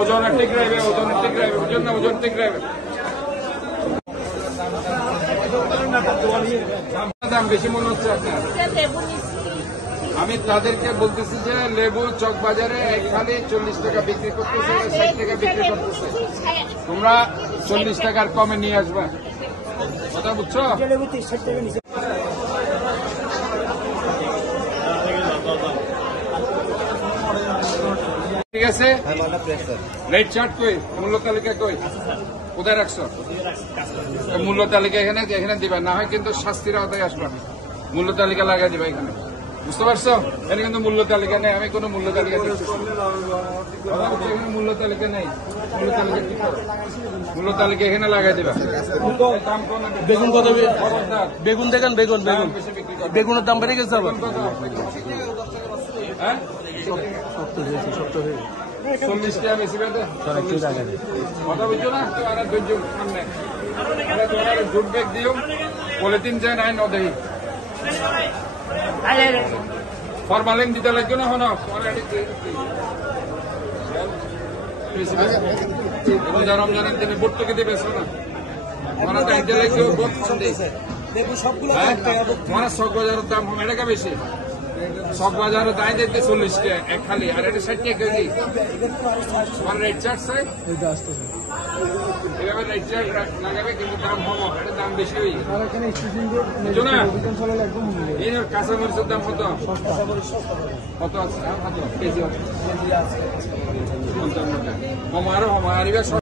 ওজন ঠিক রাখবে, ওজন ঠিক রাখবে, ওজন না ওজন ঠিক রাখবে। দাম বেশি মনে হচ্ছে আপনার। আমি তাদেরকে বলতেছি যে লেবু চক বাজারে এক খালি 40 টাকা বিক্রি করতেছে, 60 টাকা বিক্রি করতেছে। তোমরা 40 টাকার কমে নিয়ে আসবা, কথা বুঝছো? ঠিক আছে। রেড চার্ট কই, মূল্য তালিকা কই, কোথায় রাখছো? মূল্য তালিকা এখানে এখানে দিবা, না হয় কিন্তু শাস্তির আওতায় আসবা। মূল্য তালিকা লাগাই দিবা এখানে, বুঝতে পারছো? এখানে কিন্তু মূল্য তালিকা নেই, আমি কোনো মূল্য তালিকা দেখতেছি এখানে মূল্য তালিকা নেই। মূল্য তালিকা কি করো? মূল্য তালিকা এখানে লাগাই দিবা। বেগুন কত? বেগুন দেখেন, বেগুন বেগুন বেগুনের দাম বেড়ে গেছে আবার। হ্যাঁ 40 টাকা বেশি বেঁধে কথা বুঝছো না? তো আর ধৈর্য সামনে তোমার জুট ব্যাগ দিও, পলিথিন চাই নাই নদী ফরমালিন দিতে লাগবে না। হন রমজানের দিনে ভর্তুকি দিবে না, ওরা দায়িত্ব লাগবে ভোট তোমার 100 বাজারের দাম হবে, এটা বেশি। 100 বাজারও দায় দিতে 40 টাকা এক খালি, আর এটা 60 টাকা কেজি। তোমার রেড চার্ট চাই, এভাবে রেড চার্ট লাগাবে, কিন্তু দাম কম, এটা দাম বেশি হয়ে বুঝছো না? এই কাঁচামরিচের দাম কত কত আছে? কেজি 55 টাকা।